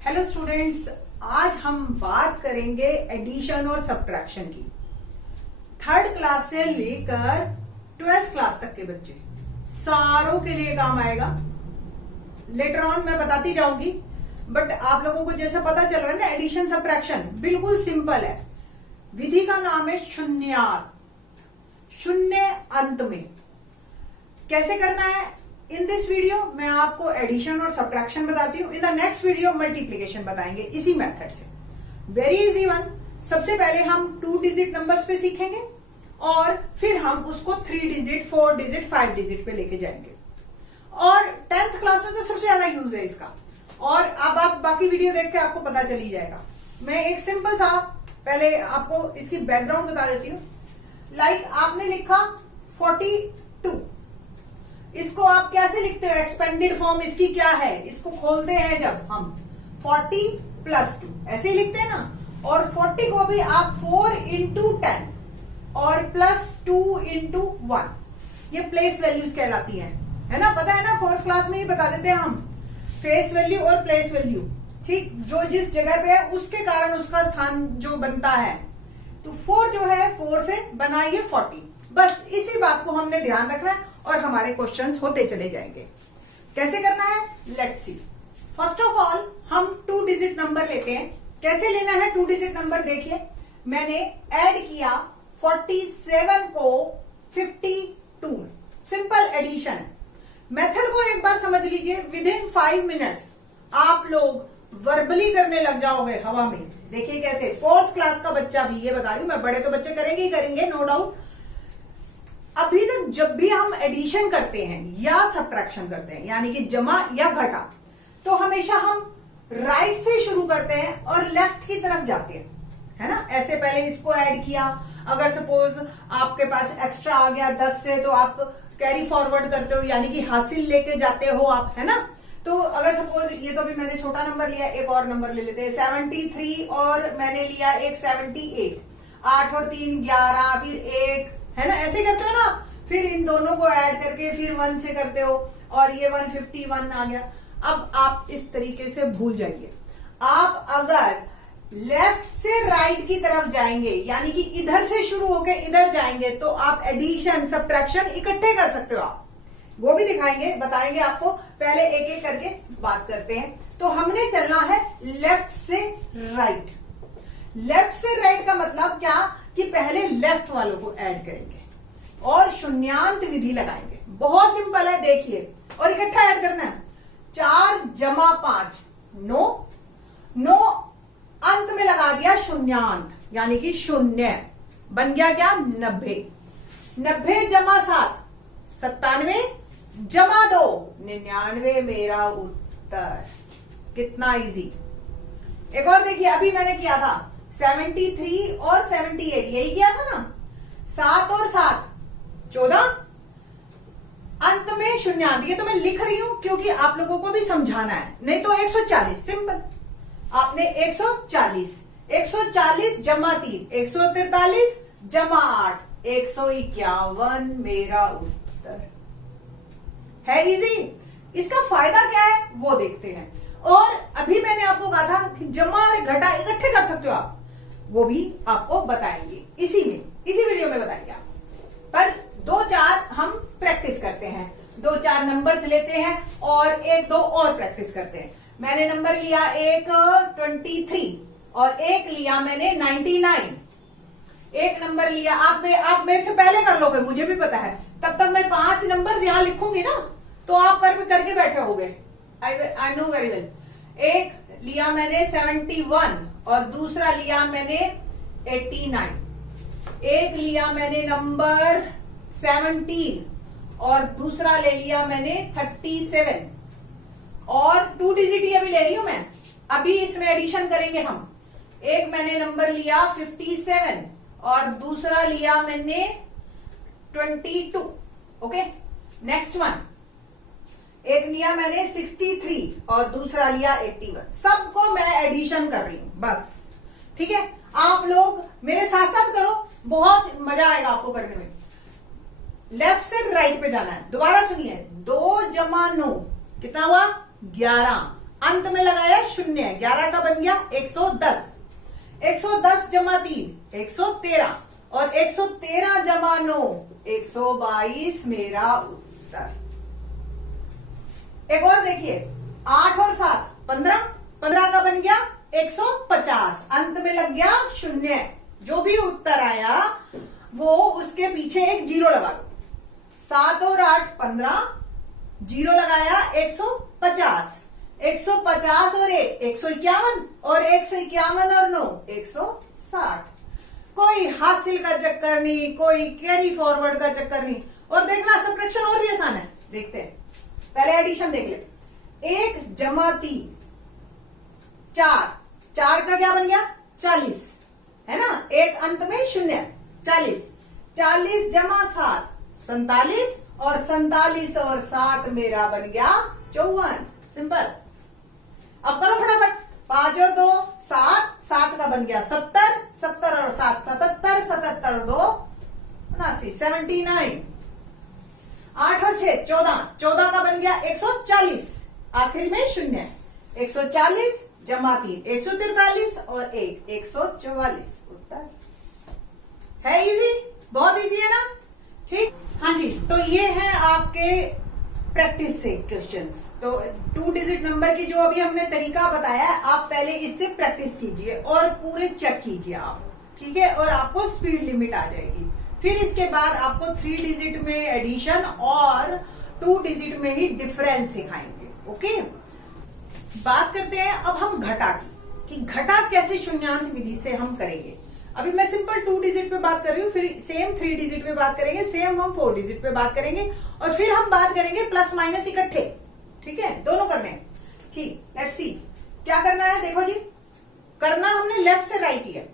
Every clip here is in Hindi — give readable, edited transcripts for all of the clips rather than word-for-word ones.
हेलो स्टूडेंट्स, आज हम बात करेंगे एडिशन और सब्ट्रैक्शन की। थर्ड क्लास से लेकर 12th क्लास तक के बच्चे सारों के लिए काम आएगा। लेटर ऑन मैं बताती जाऊंगी, बट आप लोगों को जैसा पता चल रहा है ना, एडिशन सब्ट्रैक्शन बिल्कुल सिंपल है। विधि का नाम है शून्यार्थ, शून्य अंत में। कैसे करना है? इन दिस वीडियो मैं आपको एडिशन और सब्ट्रैक्शन बताती हूँ। In the next video multiplication बताएंगे इसी मेथड से। Very easy one. सबसे पहले हम 2 डिजिट नंबर्स पे सीखेंगे और फिर हम उसको 3 डिजिट, 4 डिजिट, 5 डिजिट पे लेके जाएंगे। और 10th क्लास में तो सबसे ज्यादा यूज है इसका। और अब आप बाकी वीडियो देख के आपको पता चल ही जाएगा। मैं एक सिंपल सा पहले आपको इसकी बैकग्राउंड बता देती हूँ। लाइक आपने लिखा 42, इसको आप कैसे लिखते हो? एक्सपेंडेड फॉर्म इसकी क्या है? इसको खोलते हैं जब हम 40 + 2 ऐसे ही लिखते हैं ना। और 40 को भी आप 4 × 10 और +2 × 1, ये प्लेस वैल्यूज कहलाती हैं, है ना? पता है ना, 4th क्लास में ही बता देते हैं हम फेस वैल्यू और प्लेस वैल्यू। ठीक, जो जिस जगह पे है उसके कारण उसका स्थान जो बनता है। तो 4 जो है 4 से बनाइए 40। बस इसी बात को हमने ध्यान रखना है और हमारे क्वेश्चंस होते चले जाएंगे। कैसे करना है? Let's see. First of all हम 2 डिजिट नंबर लेते हैं। कैसे लेना है 2 डिजिट नंबर? देखिए, मैंने ऐड किया 47 को 52। सिंपल एडिशन है। मेथड को एक बार समझ लीजिए। विदिन 5 मिनट्स आप लोग वर्बली करने लग जाओगे हवा में। देखिए कैसे। 4th क्लास का बच्चा भी, ये बता रही हूं मैं, बड़े तो बच्चे करेंगे ही करेंगे, नो डाउट। अभी तक जब भी हम एडिशन करते हैं या सब्ट्रैक्शन करते हैं, यानी कि जमा या घटा, तो हमेशा हम राइट से शुरू करते हैं और लेफ्ट की तरफ जाते हैं, है ना? ऐसे पहले इसको ऐड किया। अगर सपोज आपके पास एक्स्ट्रा आ गया 10 से, तो आप कैरी फॉरवर्ड करते हो, यानी कि हासिल लेके जाते हो आप, है ना? तो अगर सपोज ये तो अभी मैंने छोटा नंबर लिया, एक और नंबर ले लेते हैं 73 और मैंने लिया एक 78। 8 और 3 11, फिर 1, है ना? ऐसे करते हो ना। फिर इन दोनों को ऐड करके फिर 1 से करते हो और ये 151 आ गया। अब आप इस तरीके से भूल जाइए। आप अगर लेफ्ट से राइट की तरफ जाएंगे, यानी कि इधर से शुरू होके इधर जाएंगे, तो आप एडिशन सब्ट्रैक्शन इकट्ठे कर सकते हो। आप वो भी दिखाएंगे, बताएंगे आपको। पहले एक एक करके बात करते हैं। तो हमने चलना है लेफ्ट से राइट। लेफ्ट से राइट का मतलब क्या? कि पहले लेफ्ट वालों को ऐड करेंगे और शून्यांत विधि लगाएंगे। बहुत सिंपल है, देखिए। और इकट्ठा ऐड करना है। 4 + 5 9। 9 अंत में लगा दिया शून्यांत, यानी कि शून्य। बन गया क्या? 90। 90 + 7 97 + 2 99 मेरा उत्तर। कितना इजी। एक और देखिए, अभी मैंने किया था 73 और 78, यही किया था ना। 7 और 7 14, अंत में शून्यांत। ये तो मैं लिख रही हूं क्योंकि आप लोगों को भी समझाना है, नहीं तो 140 सिंपल। आपने 140 + 3 143 + 8 151 मेरा उत्तर। है इजी। इसका फायदा क्या है वो देखते हैं। और अभी मैंने आपको कहा था कि जमा और घटा इकट्ठे कर सकते हो आप, वो भी आपको बताएंगे इसी वीडियो में बताएंगे आपको। पर 2-4 हम प्रैक्टिस करते हैं। 2-4 नंबर्स लेते हैं और 1-2 और प्रैक्टिस करते हैं। मैंने नंबर लिया एक 23 और एक लिया मैंने 99। एक नंबर लिया। आप मेरे से पहले कर लोगे, मुझे भी पता है। तब तक मैं 5 नंबर्स यहां लिखूंगी ना, तो आप करके बैठे होगे। I know very well. एक लिया मैंने 71 और दूसरा लिया मैंने 89। एक लिया मैंने नंबर 17 और दूसरा ले लिया मैंने 37। और 2 डिजिट ही अभी ले रही हूं मैं। अभी इसमें एडिशन करेंगे हम। एक मैंने नंबर लिया 57 और दूसरा लिया मैंने 22। Okay, next one. एक लिया मैंने 63 और दूसरा लिया 81। सबको मैं एडिशन कर रही हूं बस। ठीक है, आप लोग मेरे साथ साथ करो, बहुत मजा आएगा आपको करने में। लेफ्ट से राइट पे जाना है। दोबारा सुनिए, 2 + 9 कितना हुआ? 11। अंत में लगाया शून्य, 11 का बन गया 110, 110 जमा 3 113 और 113 जमा 9 122 मेरा उत्तर। एक और देखिए, 8 और 7 15, 15 का बन गया 150, अंत में लग गया शून्य। जो भी उत्तर आया वो उसके पीछे एक जीरो लगा दो। 7 और 8 15, जीरो लगाया 150, 150 और 1 151 और 151 और 9 160। कोई हासिल का चक्कर नहीं, कोई कैरी फॉरवर्ड का चक्कर नहीं। और देखना सब्ट्रैक्शन और भी आसान है, देखते हैं। पहले एडिशन देख ले, 1 जमा 3 4, 4 का क्या बन गया 40, है ना, एक अंत में शून्य 40, 40 जमा 7 47 और 47 और 7 मेरा बन गया 54। सिंपल। अब करो फटाफट, 5 और 2 7, 7 का बन गया 70, 70 और 7 77, 77 और 2 79, 79। 8 और 6 14, 14 का बन गया 140, आखिर में शून्य, 140 जमा 3 143 और 1 144। उत्तर है इजी, बहुत इजी है ना। ठीक, हाँ जी। तो ये है आपके प्रैक्टिस से क्वेश्चंस। तो 2 डिजिट नंबर की जो अभी हमने तरीका बताया है, आप पहले इससे प्रैक्टिस कीजिए और पूरे चेक कीजिए आप, ठीक है, और आपको स्पीड लिमिट आ जाएगी। फिर इसके बाद आपको 3 डिजिट में एडिशन और 2 डिजिट में ही डिफरेंस सिखाएंगे। ओके, बात करते हैं अब हम घटा की, कि घटा कैसे शून्यांत विधि से हम करेंगे। अभी मैं सिंपल 2 डिजिट पे बात कर रही हूँ, फिर सेम 3 डिजिट पे बात करेंगे, सेम हम 4 डिजिट पे बात करेंगे, और फिर हम बात करेंगे प्लस माइनस इकट्ठे। ठीक है, दोनों करने हैं। ठीक, लेट्स सी क्या करना है। देखो जी, करना हमने लेफ्ट से राइट ही है,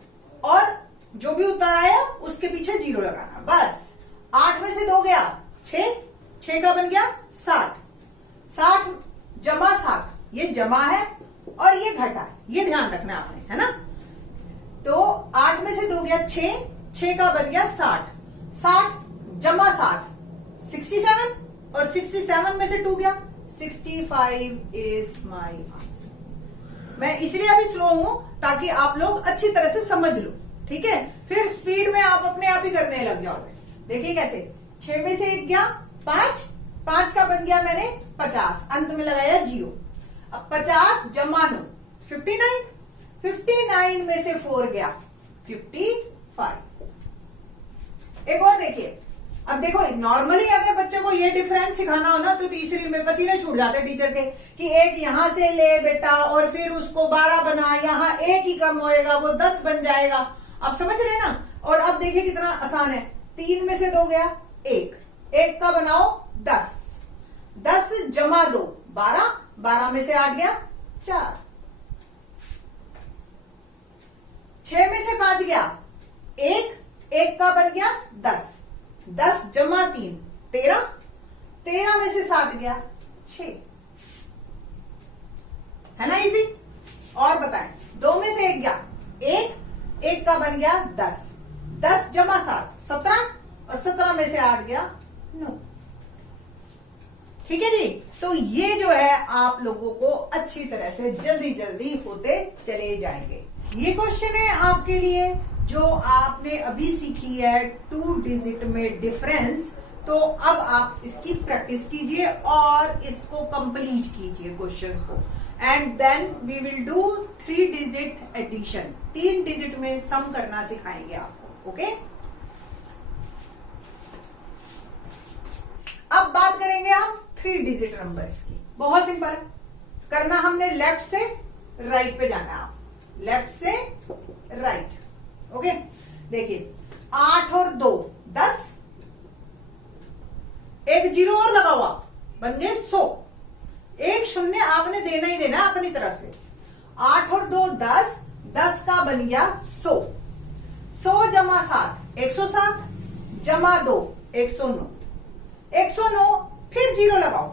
और जो भी उत्तर आया उसके पीछे जीरो लगाना बस। 8 में से 2 गया 6, 6 का बन गया 60, 60 जमा 7, ये जमा है और ये घटा है, ये ध्यान रखना आपने, है ना। तो 8 में से 2 गया 6, 6 का बन गया 60, 60 जमा 7 67 और 67 में से 2 गया 65 इज माय आंसर। मैं इसलिए अभी स्लो हूं ताकि आप लोग अच्छी तरह से समझ लो, ठीक है। फिर स्पीड में आप अपने आप ही करने लग जाओगे। देखिए कैसे, 6 में से 1 गया 5, 5 का बन गया मैंने 50, अंत में लगाया जीरो। अब 50 जमा 9 59, 59 में से 4 गया 55। एक और देखिए, अब देखो नॉर्मली अगर बच्चों को ये डिफरेंस सिखाना हो ना, तो तीसरी में पसीने छूट जाते टीचर के, कि एक यहां से ले बेटा और फिर उसको 12 बना, यहां 1 ही कम होएगा वो 10 बन जाएगा। आप समझ रहे हैं ना। और अब देखिए कितना आसान है, 3 में से 2 गया 1, 1 का बनाओ 10, 10 जमा 2 12, 12 में से 8 गया 4, 6 में से 5 गया 1, 1 का बन गया 10, 10 जमा 3 13, 13 में से 7 गया 6, है ना इजी। और बताएं, 2 में से 1 गया 1, 1 का बन गया 10, 10 जमा 7 17 और 17 में से 8 गया 9। ठीक है जी। तो ये जो है आप लोगों को अच्छी तरह से जल्दी जल्दी होते चले जाएंगे। ये क्वेश्चन है आपके लिए जो आपने अभी सीखी है 2 डिजिट में डिफरेंस। तो अब आप इसकी प्रैक्टिस कीजिए और इसको कंप्लीट कीजिए क्वेश्चंस को, and then we will do 3 digit addition. 3 digit में सम करना सिखाएंगे आपको। ओके, अब बात करेंगे हम 3 डिजिट नंबर्स की। बहुत सिंपल है, करना हमने लेफ्ट से राइट पे जाना है। आप लेफ्ट से राइट। ओके, देखिए 8 और 2 10, एक जीरो और लगा हुआ बन गए 100, एक शून्य आपने देना ही देना अपनी तरफ से। 8 और 2 10, 10 का बन गया 100, 100 जमा 7 107 जमा 2 109, 109 फिर जीरो लगाओ,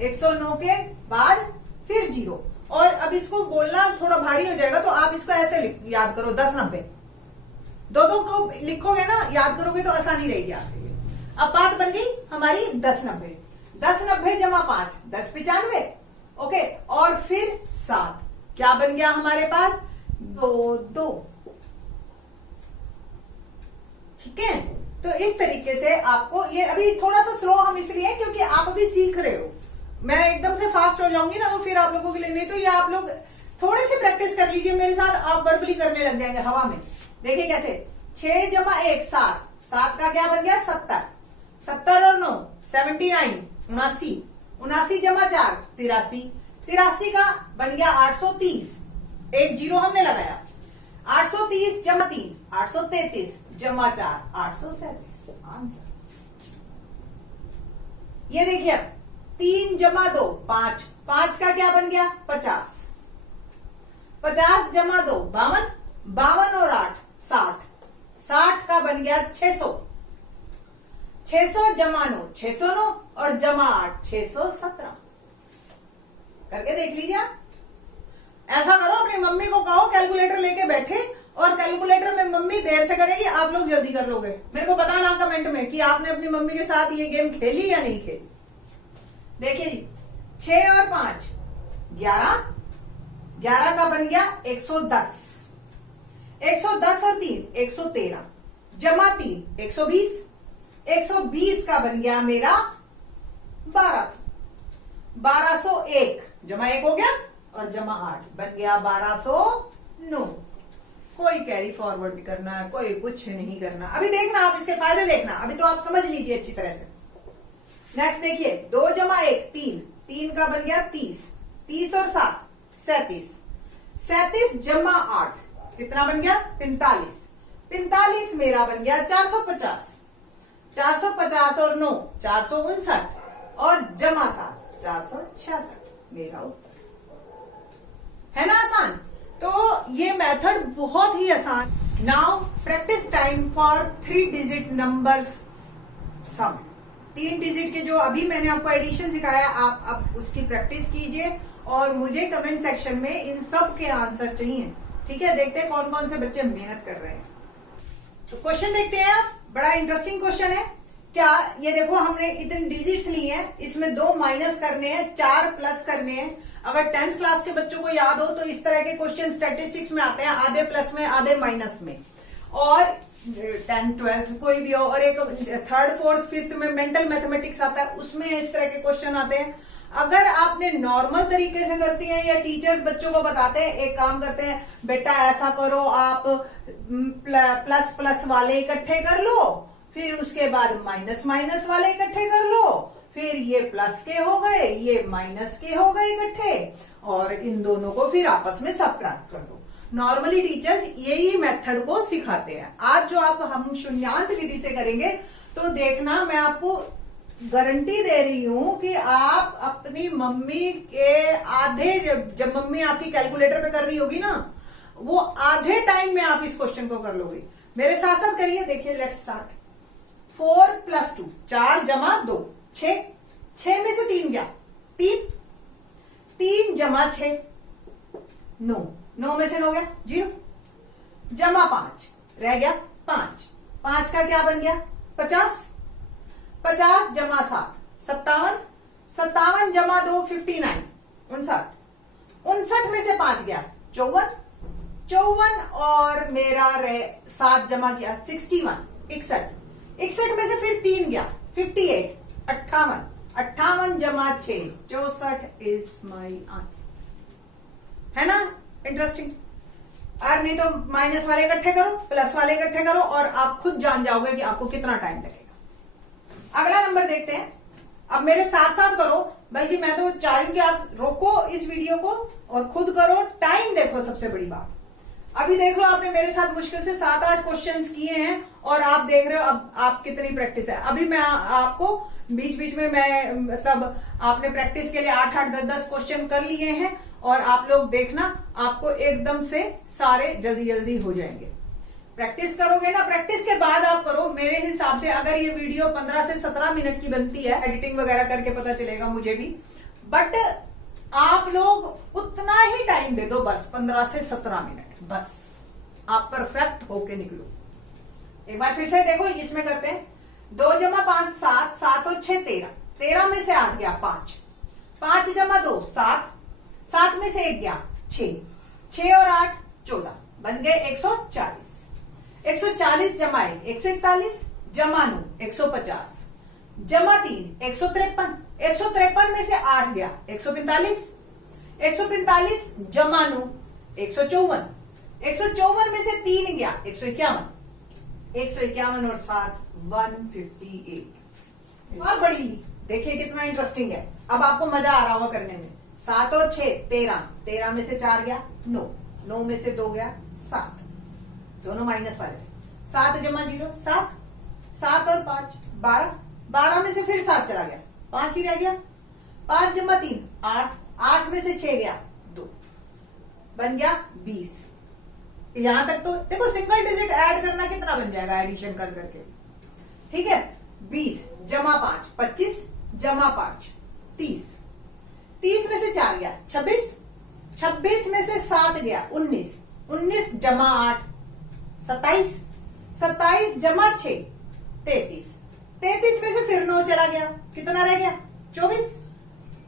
109 के बाद फिर जीरो। और अब इसको बोलना थोड़ा भारी हो जाएगा, तो आप इसको ऐसे याद करो 10 90, दो को लिखोगे ना, याद करोगे तो आसानी रहेगी आपके लिए। अब बात बन गई हमारी 10 90, 10 90 जमा 5 10 95 ओके, और फिर 7, क्या बन गया हमारे पास? 2 2। ठीक है, तो इस तरीके से आपको ये अभी थोड़ा सा स्लो हम इसलिए क्योंकि आप अभी सीख रहे हो। मैं एकदम से फास्ट हो जाऊंगी ना तो फिर आप लोगों के लिए नहीं, तो ये आप लोग थोड़ी सी प्रैक्टिस कर लीजिए मेरे साथ, आप वर्बली करने लग जाएंगे हवा में। देखिए कैसे, 6 जमा 1 7, 7 का क्या बन गया? 70, 70 और 9 79, 79, 79 जमा 4 83, 83 का बन गया 830, एक जीरो हमने लगाया। 830 जमा 3 833 जमा 4 837, आंसर। ये देखिए 3 जमा 2 5, 5 का क्या बन गया? 50, 50 जमा 2 52, 52 और 8 60, 60 का बन गया 600, 600 जमा 9 609 और जमा 8 617। करके देख लीजिए आप। ऐसा करो, अपनी मम्मी को कहो कैलकुलेटर लेके बैठे, और कैलकुलेटर में मम्मी देर से करेगी, आप लोग जल्दी कर लोगे। मेरे को बताना कमेंट में कि आपने अपनी मम्मी के साथ ये गेम खेली या नहीं खेली। देखिए जी, 6 और 5 11, 11 का बन गया 110, 110 और 3 113 जमा 3 120, 120 का बन गया मेरा 1200, 1201 जमा 1 हो गया और जमा 8 बन गया 1209। कोई कैरी फॉरवर्ड नहीं करना है, कोई कुछ नहीं करना। अभी देखना आप, इसके फायदे देखना, अभी तो आप समझ लीजिए अच्छी तरह से। नेक्स्ट देखिए, 2 जमा 1 3, 3 का बन गया 30, 30 और 7 37, 37 जमा 8 कितना बन गया? 45, 45 मेरा बन गया 450, 450 और 9 459 और जमा 7 466, मेरा उत्तर है ना आसान। तो ये मेथड बहुत ही आसान। Now practice time for 3 digit numbers sum. 3 digit के जो अभी मैंने आपको एडिशन सिखाया, आप अब उसकी प्रैक्टिस कीजिए और मुझे कमेंट सेक्शन में इन सब के आंसर चाहिए। ठीक है, देखते हैं कौन कौन से बच्चे मेहनत कर रहे हैं। तो क्वेश्चन देखते हैं आप, बड़ा इंटरेस्टिंग क्वेश्चन है। क्या ये देखो, हमने इतने डिजिट्स लिए हैं, इसमें 2 माइनस करने हैं, 4 प्लस करने हैं। अगर 10th क्लास के बच्चों को याद हो तो इस तरह के क्वेश्चन स्टैटिस्टिक्स में आते हैं, आधे प्लस में आधे माइनस में। और 10th 12th कोई भी हो, और एक 3rd 4th 5th में मेंटल मैथमेटिक्स आता है, उसमें इस तरह के क्वेश्चन आते हैं। अगर आपने नॉर्मल तरीके से करती हैं या टीचर्स बच्चों को बताते हैं, एक काम करते हैं, बेटा ऐसा करो, आप प्लस प्लस वाले इकट्ठे कर लो, फिर उसके बाद माइनस माइनस वाले इकट्ठे कर लो, फिर ये प्लस के हो गए, ये माइनस के हो गए इकट्ठे, और इन दोनों को फिर आपस में सबट्रैक्ट कर दो। नॉर्मली टीचर्स यही मेथड को सिखाते हैं। आज जो हम शून्यांत विधि से करेंगे तो देखना, मैं आपको गारंटी दे रही हूं कि आप अपनी मम्मी के आधे, जब मम्मी आपकी कैलकुलेटर पे कर रही होगी ना, वो आधे टाइम में आप इस क्वेश्चन को कर लोगे। मेरे साथ साथ करिए, देखिए लेट्स स्टार्ट। 4 + 2 4 जमा 2 6, 6 में से 3 गया 3, 3 जमा 6 9, 9 में से 9 गया 0, जमा 5 रह गया 5, 5 का क्या बन गया 50, 50 जमा 7 57, 57 जमा 2 59 59, 59 में से 5 गया 54, 54 और मेरा 7 जमा किया 61 61, 61 में से फिर 3 गया 58 58, 58 जमा 6 64 इज माई आंसर। है ना इंटरेस्टिंग? और नहीं तो माइनस वाले इकट्ठे करो, प्लस वाले इकट्ठे करो, और आप खुद जान जाओगे कि आपको कितना टाइम लगेगा। अगला नंबर देखते हैं। अब मेरे साथ साथ करो, बल्कि मैं तो चाह रही हूं कि आप रोको इस वीडियो को और खुद करो। टाइम देखो, सबसे बड़ी बात। अभी देख लो, आपने मेरे साथ मुश्किल से 7-8 क्वेश्चंस किए हैं और आप देख रहे हो अब आप कितनी प्रैक्टिस है। अभी मैं आपको बीच बीच में मैं मतलब आपने प्रैक्टिस के लिए 8-8 10-10 क्वेश्चन कर लिए हैं, और आप लोग देखना आपको एकदम से सारे जल्दी जल्दी हो जाएंगे। प्रैक्टिस करोगे ना, प्रैक्टिस के बाद आप करो। मेरे हिसाब से अगर ये वीडियो 15 से 17 मिनट की बनती है, एडिटिंग वगैरह करके पता चलेगा मुझे भी, बट आप लोग उतना ही टाइम दे दो, बस 15 से 17 मिनट, बस आप परफेक्ट होके निकलो। एक बार फिर से देखो, इसमें करते हैं 2 जमा 5 7, 7 और 6 13, 13 में से 8 गया 5, 5 जमा 2 7, 7 में से 1 गया 6, 6 और 8 14, बन गए 140। 140 जमा 1 141, जमा 9 150, जमा 3 153, 153 में से 8 गया 145, 145 जमा 9 154, 154 में से 3 गया 151, 151 और 7 158। और बड़ी देखिए कितना इंटरेस्टिंग है। अब आपको मजा आ रहा होगा करने में। 7 और 6 13, 13 में से 4 गया 9, 9 में से 2 गया 7, दोनों माइनस वाले थे। 7 जमा 0 7, 7 और 5 12, 12 में से फिर 7 चला गया 5 ही रह गया। 5 जमा 3 8, 8 में से 6 गया 2, बन गया 20। यहां तक तो देखो सिंगल डिजिट ऐड करना कितना बन जाएगा एडिशन कर करके, ठीक है। 20 जमा 5 25, जमा 5 30, 30 में से 4 गया 26, 26 में से 7 गया 19, 19 जमा 8 27, 27 जमा 6 33, 33 में से फिर 9 चला गया, कितना रह गया 24,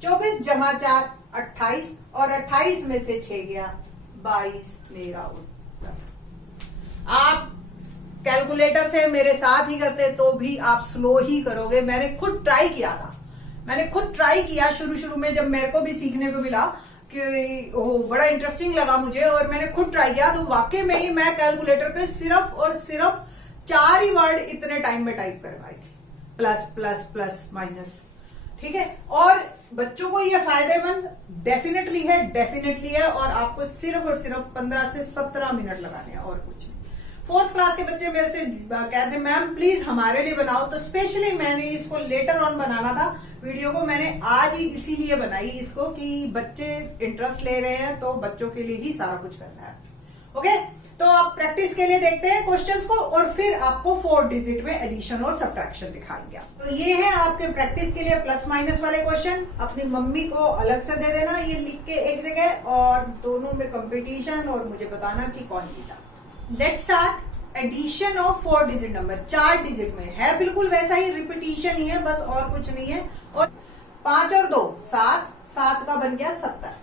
24 जमा 4 28, और 28 में से 6 गया 22 मेरा उत्तर। आप कैलकुलेटर से मेरे साथ ही करते तो भी आप स्लो ही करोगे। मैंने खुद ट्राई किया था, मैंने खुद ट्राई किया शुरू में, जब मेरे को भी सीखने को मिला कि वो बड़ा इंटरेस्टिंग लगा मुझे, और मैंने खुद ट्राई किया तो वाकई में ही मैं कैलकुलेटर पे सिर्फ और सिर्फ 4 ही वर्ड इतने टाइम में टाइप करवाई थी, प्लस प्लस प्लस माइनस, ठीक है। और बच्चों को ये फायदेमंद डेफिनेटली है, और आपको सिर्फ और सिर्फ 15 से 17 मिनट लगाने हैं और कुछ नहीं। 4th क्लास के बच्चे मेरे से कहते मैम प्लीज हमारे लिए बनाओ, तो स्पेशली मैंने इसको लेटर ऑन बनाना था वीडियो को, मैंने आज ही इसीलिए बनाई इसको कि बच्चे इंटरेस्ट ले रहे हैं तो बच्चों के लिए ही सारा कुछ करना है। ओके, तो आप प्रैक्टिस के लिए देखते हैं क्वेश्चंस को, और फिर आपको 4 डिजिट में एडिशन और सब्ट्रैक्शन दिखाएंगे। तो ये है आपके प्रैक्टिस के लिए प्लस माइनस वाले क्वेश्चन। अपनी मम्मी को अलग से दे देना ये लिख के एक जगह, और दोनों में कंपटीशन, और मुझे बताना कि कौन जीता। Let's start addition of 4 digit number. 4 digit में है, बिल्कुल वैसा ही रिपीटिशन ही है, बस और कुछ नहीं है। और 5 और 2 7, 7 का बन गया 70,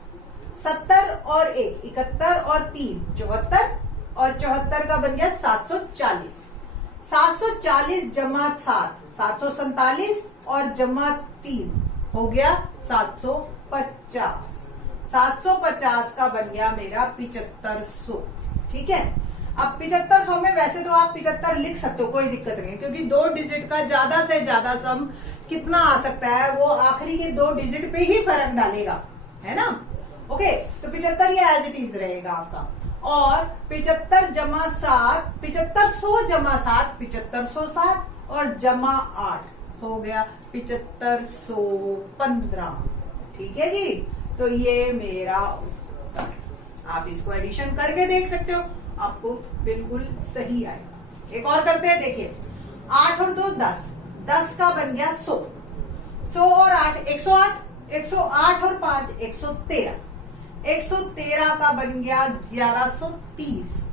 70 और 1 71, और 3 74, और 74 का बन गया 740, 740 जमा 7 747, और जमा 3 हो गया 750, 750 का बन गया मेरा 7500, ठीक है। अब 7500 में वैसे तो आप 75 लिख सकते हो, कोई दिक्कत नहीं है, क्योंकि 2 डिजिट का ज्यादा से ज्यादा सम कितना आ सकता है वो आखिरी के 2 डिजिट पे ही फर्क डालेगा, है ना। ओके, तो 75 ये एज इट इज रहेगा आपका। और 75 जमा 7 7500 जमा 7 7507, और जमा 8 हो गया 7515, ठीक है जी। तो ये मेरा उत्तर, आप इसको एडिशन करके देख सकते हो, आपको बिल्कुल सही आएगा। एक और करते हैं, देखिए 8 और 2 10, 10 का बन गया 100, 100 और 8 108, 108 और 5 113, 113 का बन गया 1130,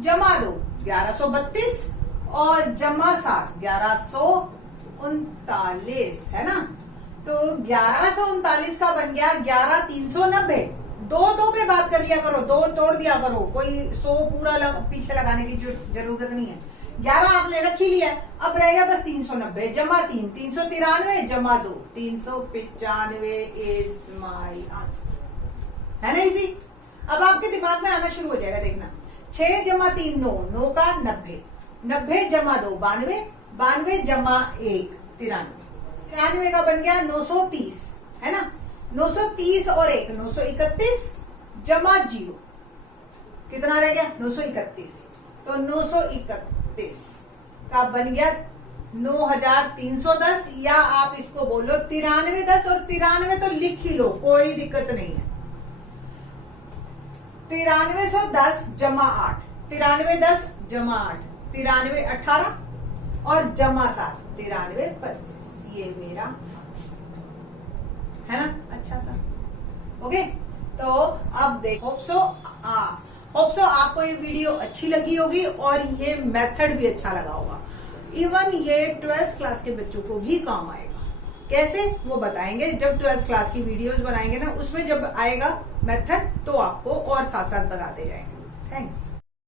जमा 2 1132, और जमा 7 1139, है ना। तो 1139 का बन गया 11390। 2 पे बात कर लिया करो, 2 तोड़ दिया करो, कोई 100 पूरा पीछे लगाने की जरूरत नहीं है। 11 आपने रख ही लिया, अब रहेगा बस 390, जमा 3 393, जमा 2 395 इज माय आंसर, है ना इजी। अब आपके दिमाग में आना शुरू हो जाएगा, देखना 6 जमा 3 9, 9 का 90, 90 जमा 2 92, 92 जमा 1 93, 93 का बन गया 930, है ना। 930 और 1 931, जमा 0 कितना रह गया 931, तो 931 का बन गया 9310, या आप इसको बोलो 9310, और 93 तो लिख ही लो, कोई दिक्कत नहीं है। 9310 जमा 8 9310 जमा 8 93 18, और जमा 7 93 25, ये मेरा है ना, अच्छा सा। ओके, तो अब देखो होप सो आपको ये वीडियो अच्छी लगी होगी, और ये मेथड भी अच्छा लगा होगा। इवन ये 12th क्लास के बच्चों को भी काम आएगा, कैसे वो बताएंगे जब 12th क्लास की वीडियोस बनाएंगे ना, उसमें जब आएगा मेथड तो आपको और साथ साथ बताते जाएंगे। थैंक्स।